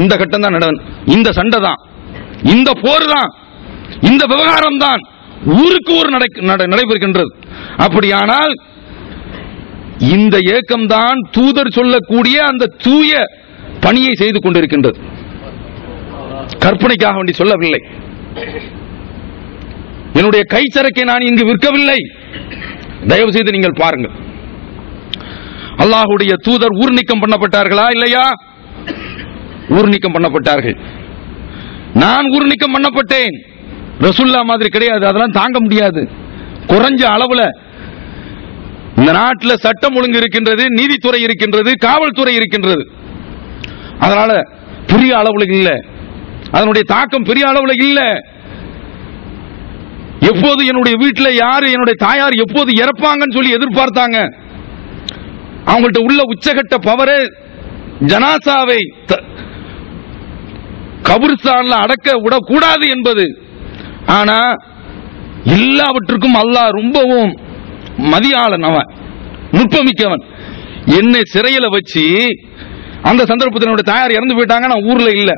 இந்த கட்டம் தான், இந்த சண்டை தான், இந்த போர் தான், இந்த விவகாரம் தான் ஊருக்கு ஒரு நடைபெறுகின்றது. அப்படியானால் இந்த ஏக்கம் தான் தூதர் சொல்லக்கூடிய அந்த தூய பணியை செய்து கொண்டிருக்கின்றது. கற்பனைக்காக வேண்டி சொல்லவில்லை. என்னுடைய கைச்சரக்கை நான் இங்கு விற்கவில்லை. தயவு செய்து நீங்கள் பாருங்கள். அல்லாஹ்வுடைய தூதர் ஊர் நீக்கம் பண்ணப்பட்டார்களா இல்லையா? ஊர் நீக்கம் பண்ணப்பட்டார்கள். நான் ஊர் நீக்கம் பண்ணப்பட்டேன். ரசூல்லா மாதிரி கிடையாது, அதெல்லாம் தாங்க முடியாது. குறைஞ்ச அளவுல இந்த நாட்டில் சட்டம் ஒழுங்கு இருக்கின்றது, நீதித்துறை இருக்கின்றது, காவல்துறை இருக்கின்றது. அதனால பெரிய அளவுல இல்ல, அதனுடைய தாக்கம் பெரிய அளவுல இல்ல. எப்போது என்னுடைய வீட்டில் யாரு, என்னுடைய தாயார் எப்போது இறப்பாங்கன்னு சொல்லி எதிர்பார்த்தாங்க. அவங்கள்ட்ட உள்ள உச்சகட்ட பவரே ஜனாசாவை கபர்ஸ்தான்ல அடக்க விடக்கூடாது என்பது. ஆனா எல்லாவற்றுக்கும் அல்லாஹ் ரொம்பவும் மதியாளன், அவன் நுட்பமிக்கவன். என்னை சிறையில வச்சு அந்த சந்தர்ப்பத்தில் என்னுடைய தாயார் இறந்து போயிட்டாங்க, நான் ஊர்ல இல்ல.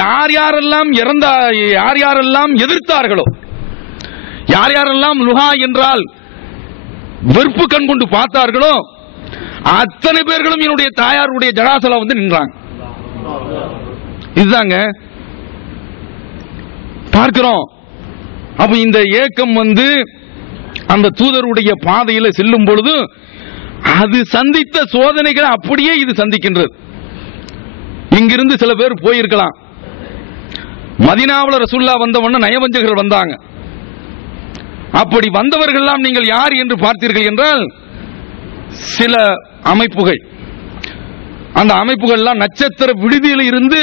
யார் யாரெல்லாம் யார் யாரெல்லாம் எதிர்த்தார்களோ, யார் யாரெல்லாம் லுஹா என்றால் வெறுப்பு கண் கொண்டு பார்த்தார்களோ, அத்தனை பேர்களும் என்னுடைய தாயாருடைய ஜனாசால வந்து நின்றாங்க. இதுதாங்க பார்க்கிறோம். அப்ப இந்த ஏக்கம் வந்து அந்த தூதருடைய பாதையில செல்லும் பொழுது அது சந்தித்த சோதனைகளை அப்படியே இது சந்திக்கின்றது. இங்கிருந்து சில பேர் போயிருக்கலாம். மதீனாவுல ரசூலுல்லா வந்தவன நயவஞ்சகர்கள் வந்தாங்க. அப்படி வந்தவர்கள் எல்லாம் நீங்கள் யார் என்று பார்த்தீர்கள் என்றால் சில அமைப்புகள், அந்த அமைப்புகள் எல்லாம் நட்சத்திர விடுதியில் இருந்து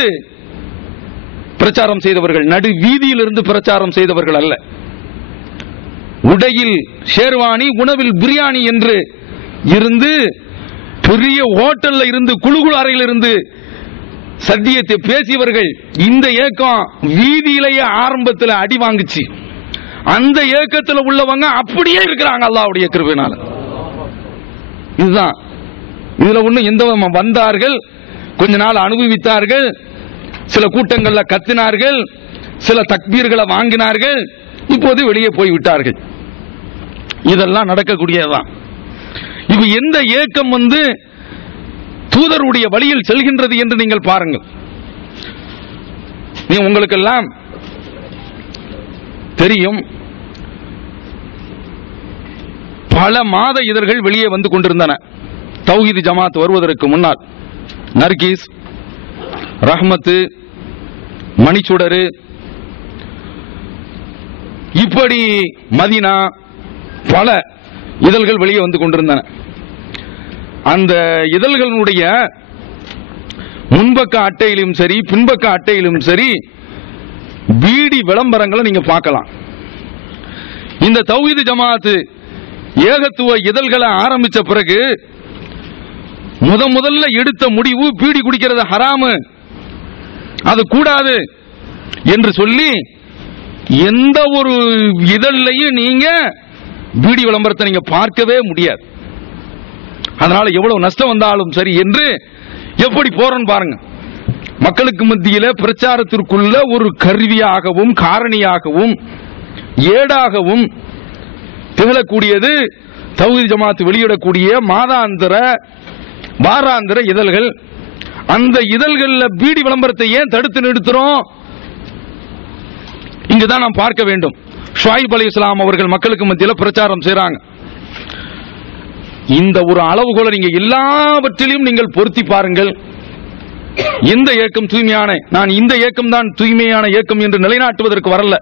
பிரச்சாரம் செய்தவர்கள், நடு வீதியில் இருந்து பிரச்சாரம் செய்தவர்கள் அல்ல. உடையில் ஷேர்வானி, உணவில் பிரியாணி என்று இருந்து பெரிய ஹோட்டல்ல இருந்து குழுகுழு அறையில் இருந்து சத்தியத்தை பேசியவர்கள். இந்த ஏக்கம் வீதியிலேயே ஆரம்பத்தில் அடி வாங்குச்சு. அந்த ஏக்கத்தில் உள்ளவங்க அப்படியே இருக்கிறாங்க அல்லாஹ்வுடைய கிருபையினால. இதுதான். இதுல ஒண்ணு எந்த வந்தார்கள், கொஞ்ச நாள் அனுபவித்தார்கள், சில கூட்டங்கள்ல கத்தினார்கள், சில தக்பீர்களை வாங்கினார்கள், இப்போது வெளியே போய்விட்டார்கள். இதெல்லாம் நடக்கக்கூடியதுதான். இப்ப எந்த ஏக்கம் வந்து தூதருடைய வழியில் செல்கின்றது என்று நீங்கள் பாருங்கள். உங்களுக்கெல்லாம் தெரியும், பல மாத இதழ்கள் வெளியே வந்து கொண்டிருந்தன. தௌஹீத் ஜமாத் வருவதற்கு முன்னால் நர்கீஸ், ரஹ்மத்து, மணிச்சுடரு, இப்படி மதீனா பல இதழ்கள் வெளியே வந்து கொண்டிருந்தன. அந்த இதழ்களுடைய முன்பக்க அட்டையிலும் சரி பின்பக்க அட்டையிலும் சரி பீடி விளம்பரங்களை நீங்க பார்க்கலாம். இந்த தௌஹீத் ஜமாத் ஏகத்துவ இதழ்களை ஆரம்பிச்ச பிறகு முதல்ல எடுத்த முடிவு பீடி குடிக்கிறது ஹராமு, அது கூடாது என்று சொல்லி எந்த ஒரு இதழையும் நீங்க பீடி விளம்பரத்தை நீங்க பார்க்கவே முடியாது. அதனால எவ்வளவு நஷ்டம் வந்தாலும் சரி என்று எப்படி போறோம் பாருங்க. மக்களுக்கு மத்தியில பிரச்சாரத்திற்குள்ள ஒரு கருவியாகவும் காரணியாகவும் ஏடாகவும் திகழக்கூடியது தௌஹீத் ஜமாத் வெளியிடக்கூடிய மாதாந்திர வாராந்திர இதழ்கள். அந்த இதழ்கள்ல பீடி விளம்பரத்தை ஏன் தடுத்து நிறுத்துறோம்? இங்குதான் நாம் பார்க்க வேண்டும். ஷுஐப் அலைஹிஸ்ஸலாம் அவர்கள் மக்களுக்கு மத்தியில் பிரச்சாரம் செய்றாங்க. இந்த ஒரு அளவுகோலை நீங்க எல்லாவற்றிலும் நீங்கள் பொருத்தி பாருங்கள். எந்த ஏக்கம் தூய்மையான, நான் இந்த ஏக்கம் தான் தூய்மையான ஏக்கம் என்று நிலைநாட்டுவதற்கு வரல.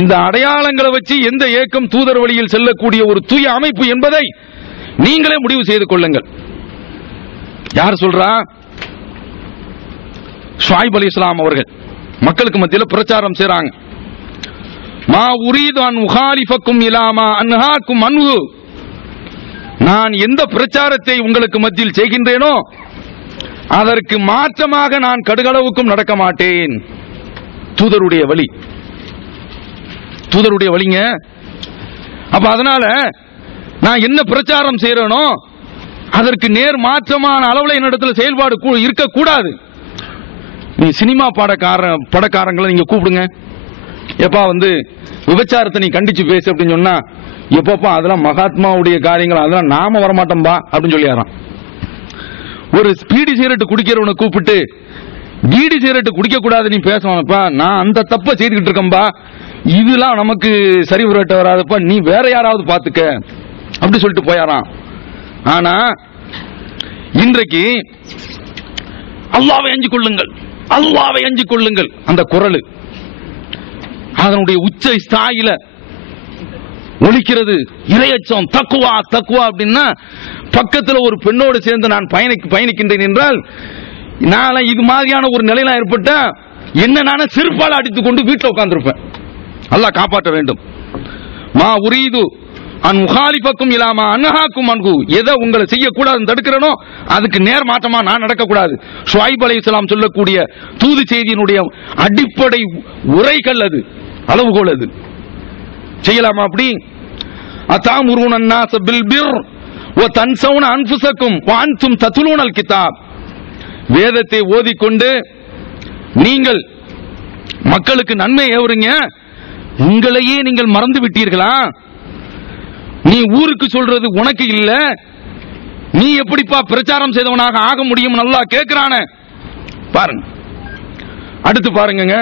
இந்த அடையாளங்களை வச்சு எந்த ஏக்கம் தூதர் வழியில் செல்லக்கூடிய ஒரு தூய அமைப்பு என்பதை நீங்களே முடிவு செய்து கொள்ளுங்கள். யார் சொல்றா? ஷுஐப் அலைஹிஸ்ஸலாம் அவர்கள் மக்களுக்கு மத்தியில் பிரச்சாரம் செய்றாங்க. மா உரீது அன் உகாலிஃபக்கும் இலா மா அன்ஹாக்கும் அன்ஹு, நான் எந்த பிரச்சாரத்தை உங்களுக்கு மத்தியில் செய்கின்றேனோ அதற்கு மாற்றமாக நான் கடுகளவுக்கும் நடக்க மாட்டேன். தூதருடைய வழி, தூதருடைய வழிங்க. அப்ப அதனால நான் என்ன பிரச்சாரம் செய்யறேனோ அதற்கு நேர் மாற்றமான அளவுல என்னிடத்தில் செயல்பாடு இருக்கக்கூடாது. நீ சினிமா படக்காரங்களை நீங்க கூப்பிடுங்க, எப்பா வந்து விபச்சாரத்தை நீ கண்டிச்சு பேசு அப்படின்னு சொன்னா, எப்பப்பா அதெல்லாம் மகாத்மாவுடைய காரியங்கள், அதெல்லாம் நாம வரமாட்டோம்பா அப்படின்னு சொல்லிடுறான். ஒரு பீடி சிகரெட் குடிக்கிறவனை கூப்பிட்டு பீடி சிகரெட் குடிக்க கூடாது நீ பேசணும்ப்பா, நான் அந்த தப்ப செய்துக்கிட்டு இருக்கேன்பா, இதெல்லாம் நமக்கு சரி வரட்ட வராதப்பா, நீ வேற யாராவது பாத்துக்க அப்படி சொல்லிட்டு போயாராம். ஆனா இன்றைக்கு அல்லாஹ்வை அஞ்சிக் கொள்ளுங்கள், அல்லாஹ்வை அஞ்சிக் கொள்ளுங்கள் அந்த குரல் அதனுடைய உச்ச ஸ்தாயில ஒலிக்கிறது. இறையச்சம், தக்குவா தக்குவா அப்படின்னா பக்கத்துல ஒரு பெண்ணோடு சேர்ந்து நான் பயணிக்கின்றேன் என்றால், நான் இது மாதிரியான ஒரு நிலையில ஏற்பட்டா என்ன நானே செருப்பால் அடித்துக் கொண்டு வீட்டில் உட்கார்ந்திருப்பேன். அல்லாஹ் காப்பாற்ற வேண்டும். மா உரீது அன் முகாலிபக்கும் இல்லாம அன்ஹாக்கும் அன்ஹு, எதை உங்களை செய்யக்கூடாதுன்னு தடுக்கிறனோ அதுக்கு நேர் மாற்றமா நான் நடக்கக்கூடாது. ஷுஐப் அலைஹிஸ்ஸலாம் சொல்லக்கூடிய தூது செய்தியினுடைய அடிப்படை உரைகள் அது, அளவுகோல் அது. செய்யலாமா அப்படி? அதாமுருன அன்னாஸ பில் பிர் வ தன்ஸவுன அன்ஃபுஸக்கும் வ அன்தும் தத்லூனல் கிதாப், வேதத்தை ஓதிக்கொண்டு நீங்கள் மக்களுக்கு நன்மை ஏவுறீங்க, உங்களையே நீங்கள் மறந்து விட்டீர்களா? நீ ஊருக்கு சொல்றது உனக்கு இல்ல, நீ எப்படிப்பா பிரச்சாரம் செய்தவனாக ஆக முடியும்? நல்லா கேட்கிறானே பாருங்க. அடுத்து பாருங்க,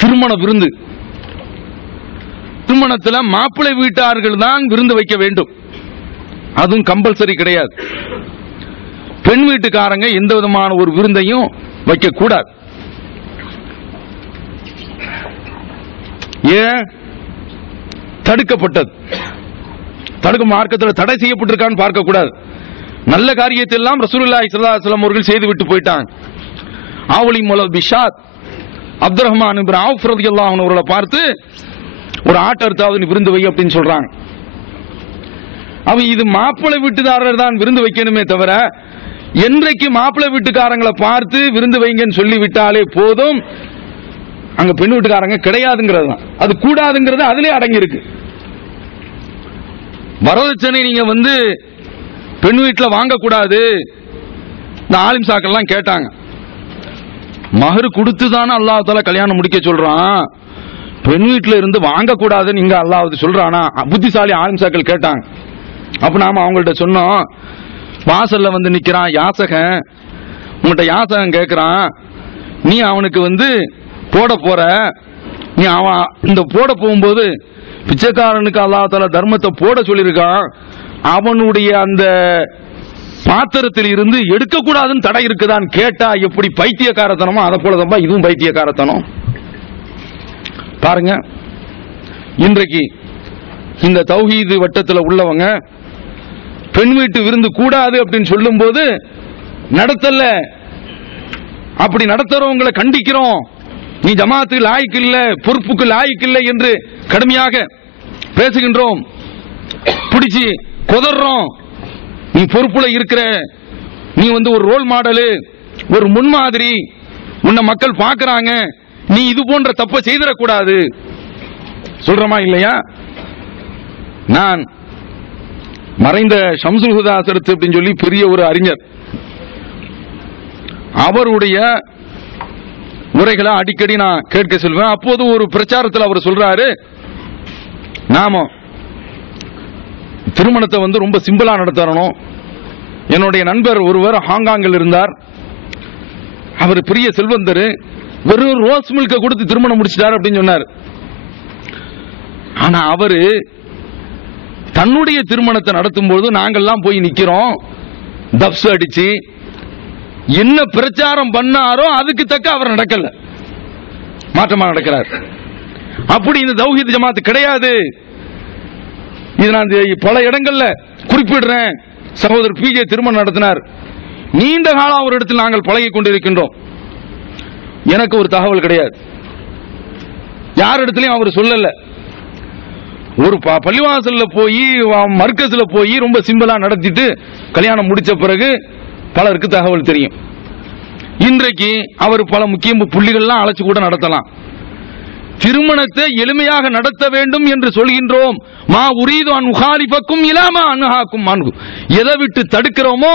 திருமண விருந்து. திருமணத்தில் மாப்பிள்ளை வீட்டார்கள் தான் விருந்து வைக்க வேண்டும், அதுவும் கம்பல்சரி கிடையாது. பெண் வீட்டுக்காரங்க எந்த விதமான ஒரு விருந்தையும் வைக்க கூடாது. ஏன் தடுக்கப்பட்டது? தடுக்க மார்க்கத்தில் தடை செய்யப்பட்டிருக்கான்னு பார்க்க கூடாது. நல்ல காரியத்தை எல்லாம் ரசூலுல்லாஹி ஸல்லல்லாஹு அலைஹி வஸல்லம் அவர்கள் செய்து விட்டு போயிட்டாங்க. ஆவலி மௌலவி பிஷாத் அப்துர் ரஹ்மான் இப்னு அவுஃப் ரலியல்லாஹு அன்ஹு அவர்களை பார்த்து ஒரு ஆட்டர்த்தாவது விருந்து வை அப்படின்னு சொல்றாங்க. அவன் இது மாப்பிள்ளை வீட்டுக்காரர் தான் விருந்து வைக்கணுமே தவிர, என்றைக்கு மாப்பிள்ளை வீட்டுக்காரங்களை பார்த்து விருந்து வைங்கன்னு சொல்லி விட்டாலே போதும், அங்க பெண் வீட்டுக்காரங்க கிடையாதுங்கிறது தான், அது கூடாதுங்கிறது அதுலயே அடங்கி இருக்கு. வரதட்சணை நீங்க வந்து பெண் வீட்டில் வாங்கக்கூடாது. இந்த ஆலிம் சாக்கெல்லாம் கேட்டாங்க, மஹர் கொடுத்து தானே அல்லாஹ் தஆலா கல்யாணம் முடிக்க சொல்றான், பெண் வீட்டில் இருந்து வாங்கக்கூடாதுன்னு இங்க அல்லாஹ் சொல்றானா? புத்திசாலி ஆலிம் சாக்கள் கேட்டாங்க. அப்ப நாம அவங்கள்ட்ட சொன்னோம், வாசல்ல வந்து நிக்கிறான் யாசகன், உங்கள்கிட்ட யாசகன் கேட்கிறான், நீ அவனுக்கு வந்து போட போற, நீ அவன் இந்த போட போகும்போது பிச்சைக்காரனுக்கு அல்லாஹ் தஆலா தர்மத்தை போட சொல்லியிருக்கான், அவனுடைய அந்த பாத்திரத்தில் இருந்து எடுக்கக்கூடாதுன்னு தடை இருக்குதான்னு கேட்டா எப்படி பைத்தியக்காரத்தனமோ அதை போலதான் இதுவும் பைத்தியக்காரத்தனம். பாருங்க, இன்றைக்கு இந்த தௌஹீது வட்டத்தில் உள்ளவங்க பெண் வீட்டு விருந்து கூடாது அப்படின்னு சொல்லும் போது நடத்தல, அப்படி நடத்துறவங்களை கண்டிக்கிறோம், நீ ஜமாத்துக்கு லாய்க்கு இல்ல, பொறுப்புக்கு லாய்க்கு இல்லை என்று கடுமையாக பேசுகின்றோம், பிடிச்சி கொதறோம். நீ பொறுப்புல இருக்கிற, நீ வந்து ஒரு ரோல் மாடலு, ஒரு முன்மாதிரி, உன்னை மக்கள் பார்க்கறாங்க, நீ இது போன்ற தப்ப செய்திடக்கூடாது சொல்றமா இல்லையா? நான் மறைந்த ஷம்சுல் ஹுதா ஹஸரத் அப்படின்னு சொல்லி பெரிய ஒரு அறிஞர், அவருடைய உரைகளை அடிக்கடி நான் கேட்க சொல்வேன். அப்போது ஒரு பிரச்சாரத்தில் அவர் சொல்றாரு, நாம திருமணத்தை வந்து ரொம்ப சிம்பிளா நடத்தணும். என்னுடைய நண்பர் ஒருவர் ஹாங்காங்கில் இருந்தார், அவர் பெரிய செல்வந்தர், வெறும் ரோஸ் மில்க கொடுத்து திருமணம் முடிச்சிட்டார் அப்படின்னு சொன்னார். ஆனா அவரு தன்னுடைய திருமணத்தை நடத்தும் போது நாங்கெல்லாம் போய் நிக்கிறோம், தப்ஸ் அடிச்சு என்ன பிரச்சாரம் பண்ணாரோ அதுக்கு தக்க அவர் நடக்கல, மாற்றமா நடக்கிறார். அப்படி இந்த தௌஹீத் ஜமாத் கிடையாது. இது நான் பல இடங்கள்ல குறிப்பிடுறேன். சகோதரர் பிஜே திருமணம் நடத்தினார், நீண்ட காலம் ஒரு இடத்தில் நாங்கள் பழகி கொண்டிருக்கின்றோம். எனக்கு ஒரு தகவல் கிடையாது, யார் இடத்துலயும் அவர் சொல்லல. ஒரு பள்ளிவாசல்ல போய் மர்க்கஸ்ல போய் ரொம்ப சிம்பிளா நடத்திட்டு கல்யாணம் முடிச்ச பிறகு பலருக்கு தகவல் தெரியும். இன்றைக்கு அவர் பல முக்கிய புள்ளிகள்லாம் அழைச்சு கூட நடத்தலாம். திருமணத்தை எளிமையாக நடத்த வேண்டும் என்று சொல்கின்றோம். மா உரீது அன் முகாலிபக்கும் இலாமா அன்ஹாக்கும் அன்ஹு, எதை விட்டு தடுக்கிறோமோ